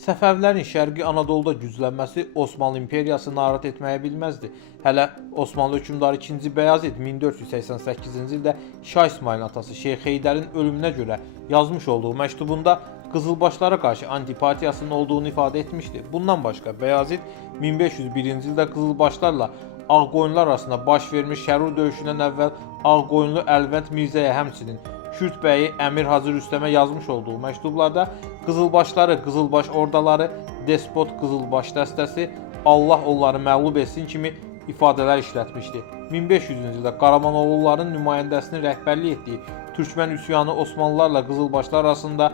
Səfəvilərin Şərqi Anadoluda güclənməsi Osmanlı İmperiyasını narahat etməyə bilməzdi. Hələ Osmanlı hökmdarı 2. Bəyazid 1488-ci ildə Şah İsmailin atası Şeyx Heydərin ölümünə görə yazmış olduğu məktubunda qızılbaşlara qarşı antipatiyasının olduğunu ifadə etmişdi. Bundan başqa Bəyazid 1501-ci ildə qızılbaşlarla Ağqoyunlular arasında baş vermiş Şərur döyüşündən əvvəl Ağqoyunlu Əlvənd Mirzəyə, həmçinin Kürd bəyi Əmir Hacı Rüstəmə yazmış olduğu məktublarda qızılbaşları, qızılbaş ordaları, despot qızılbaş dəstəsi, Allah onları məğlub etsin kimi ifadələr işlətmişdi. 1500-cü ildə Qaramanoğulluların nümayəndəsinin rəhbərlik etdiyi Türkmən üsyanı Osmanlılarla qızılbaşlar arasında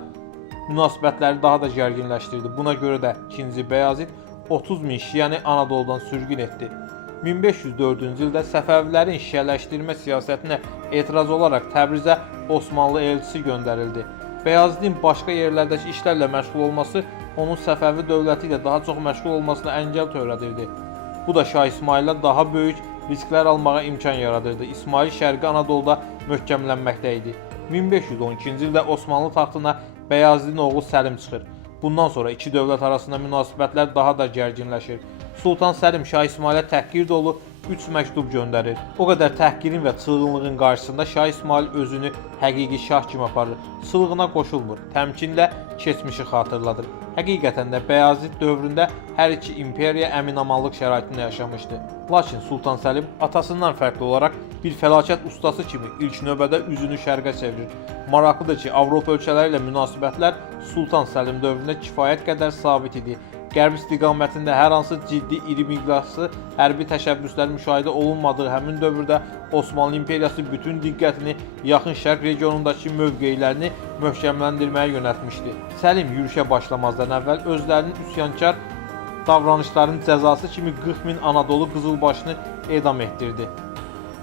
münasibətləri daha da gərginləşdirdi. Buna görə də 2. Bəyazid 30 min şiəni Anadoludan sürgün etdi. 1504-cü ildə Səfəvilərin şiələşdirmə siyasətinə etiraz olaraq Təbrizə Osmanlı elçisi göndərildi. Bəyazidin başqa yerlərdəki işlərlə məşğul olması onun Səfəvi dövləti ilə daha çox məşğul olmasına əngəl törədirdi. Bu da Şah İsmaillə daha böyük risklər almağa imkan yaradırdı. İsmail Şərqi Anadoluda möhkəmlənməkdə idi. 1512-ci ildə Osmanlı taxtına Bəyazidin oğlu Səlim çıxır. Bundan sonra iki dövlət arasında münasibətlər daha da gərginləşir. Sultan Səlim Şah İsmailə təhqir dolu 3 məktub göndərir. O qədər təhqirin və çılğınlığın qarşısında Şah İsmail özünü həqiqi şah kimi aparır. Çılğına qoşulmur, təmkinlə keçmişi xatırladır. Həqiqətən də Bəyazid dövründə hər iki imperiya əminamanlıq şəraitində yaşamışdı. Lakin Sultan Səlim atasından fərqli olaraq bir fəlakət ustası kimi ilk növbədə üzünü şərqə çevirir. Maraqlıdır ki, Avropa ölkələri ilə münasibətlər Sultan Səlim dövründə kifayət qədər sabit idi. Qərb istiqamətində hər hansı ciddi iri miqyaslı hərbi təşəbbüslər müşahidə olunmadığı həmin dövrdə Osmanlı İmperiyası bütün diqqətini Yaxın Şərq regionundakı mövqeylərini möhkəmləndirməyə yönəltmişdi. Səlim yürüşə başlamazdan əvvəl özlərinin üsyankar davranışların cəzası kimi 40 min Anadolu qızılbaşını edam etdirdi.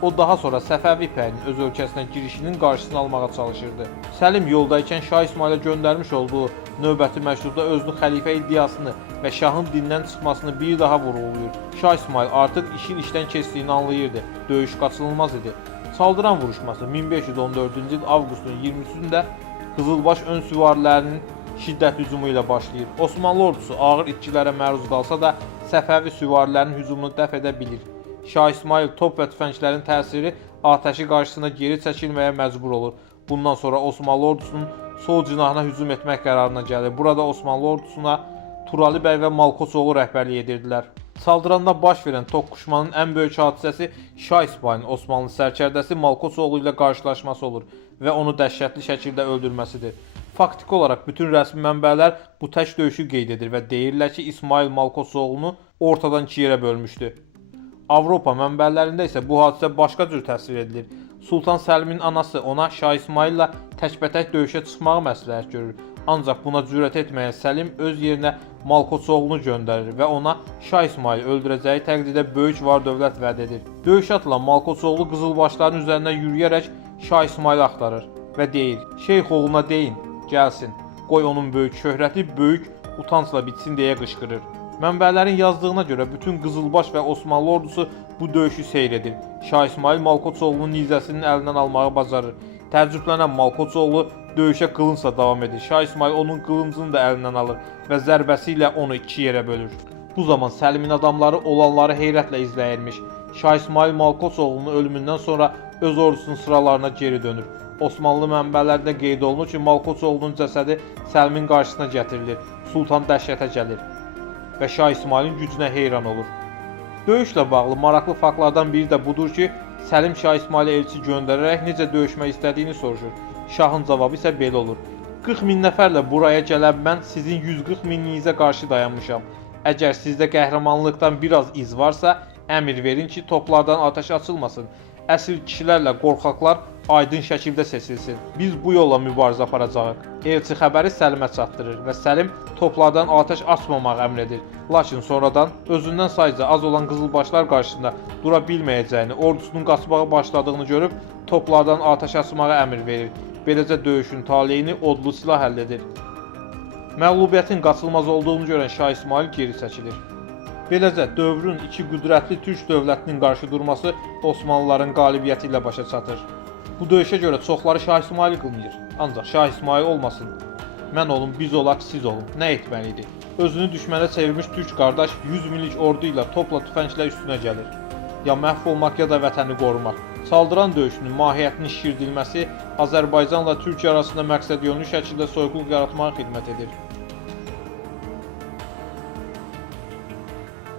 O daha sonra Səfəvi ipəyinin öz ölkəsinə girişinin qarşısını almağa çalışırdı. Səlim yoldaykən Şah İsmailə göndərmiş olduğu növbəti məktubda özünü xəlifə iddiasını və şahın dindən çıxmasını bir daha vurğulayır. Şah İsmail artıq işin işdən keçdiyini anlayırdı. Döyüş qaçınılmaz idi. Çaldıran vuruşması 1514-cü il avqustun 23-də Qızılbaş ön süvarilərinin şiddətli hücumu ilə başlayır. Osmanlı ordusu ağır itkilərə məruz qalsa da Səfəvi süvarilərinin hücumunu dəf edə bilir. Şah İsmail top və tüfənglərin təsiri atəşi qarşısında geri çəkilməyə məcbur olur. Bundan sonra Osmanlı ordusunun sol cinahına hücum etmək qərarına gəlir. Burada Osmanlı ordusuna Turali bəy və Malkoçoğlu rəhbərlik edirdilər. Saldıranda baş verən toqquşmanın ən böyük hadisəsi Şah İsmailin Osmanlı sərkərdəsi Malkoçoğlu ilə qarşılaşması olur və onu dəhşətli şəkildə öldürməsidir. Faktiki olaraq bütün rəsmi mənbələr bu tək döyüşü qeyd edir və deyirlər ki, İsmail Malkoçoğlunu ortadan iki yerə bölmüşdü. Avropa mənbələrində isə bu hadisə başqa cür təsvir edilir. Sultan Səlimin anası ona Şah İsmaillə təkbətək döyüşə çıxmağı məsləhət görür. Ancaq buna cürət etməyən Səlim öz yerinə Malkoçoğlunu göndərir və ona Şah İsmaili öldürəcəyi təqdirdə böyük var-dövlət vəd edir. Döyüşə atılan Malkoçoğlu qızılbaşların üzərinə yürüyərək Şah İsmaili axtarır və deyir: "Şeyx oğluna deyin, gəlsin. Qoy onun böyük şöhrəti böyük utancla bitsin" deyə qışqırır. Mənbələrin yazdığına görə bütün Qızılbaş və Osmanlı ordusu bu döyüşü seyr edir. Şah İsmail Malkoçoğlunun nizəsinin əlindən almağı bacarır. Təəccüblənən Malkoçoğlu döyüşə qılıncla davam edir. Şah İsmail onun qılıncını da əlindən alır və zərbəsi ilə onu iki yerə bölür. Bu zaman Səlimin adamları olanları heyrətlə izləyirmiş. Şah İsmail Malkoçoğlunun ölümündən sonra öz ordusunun sıralarına geri dönür. Osmanlı mənbələrində qeyd olunur ki, Malkoçoğlunun cəsədi Səlimin qarşısına gətirilir. Sultan dəhşətə gəlir və Şah İsmailin gücünə heyran olur. Döyüşlə bağlı maraqlı faktlardan biri də budur ki, Səlim Şah İsmailə elçi göndərərək necə döyüşmək istədiyini soruşur. Şahın cavabı isə belə olur: 40 min nəfərlə buraya gələn mən sizin 140 mininizə qarşı dayanmışam. Əgər sizdə qəhrəmanlıqdan biraz iz varsa, əmr verin ki, toplardan atəş açılmasın. Əsir kişilərlə qorxaqlar aydın şəkildə seçilsin. Biz bu yolla mübarizə aparacağıq. Elçi xəbəri Səlimə çatdırır və Səlim toplardan atəş açmamağı əmr edir. Lakin sonradan özündən sayca az olan qızılbaşlar qarşısında dura bilməyəcəyini, ordusunun qaçmağa başladığını görüb toplardan atəş açmağa əmr verir. Beləcə döyüşün taleyini odlu silah həll edir. Məğlubiyyətin qaçılmaz olduğunu görən Şah İsmail geri çəkilir. Beləcə dövrün iki qüdrətli türk dövlətinin qarşı durması Osmanlıların qalibiyyəti ilə başa çatır. Bu döyüşə görə çoxları Şah İsmaili qınayır. Ancaq Şah İsmail olmasın, Mən olum, biz olaq, siz olun. Nə etməlidir? Özünü düşmənə çevirmiş türk qardaş 100 minlik ordu ilə topla tüfənglə üstünə gəlir. Ya məhv olmaq, ya da vətəni qorumaq. Saldıran döyüşünün mahiyyətinin şişirdilməsi Azərbaycanla Türkiyə arasında məqsədyönlü şəkildə soyuqluq yaratmağa xidmət edir.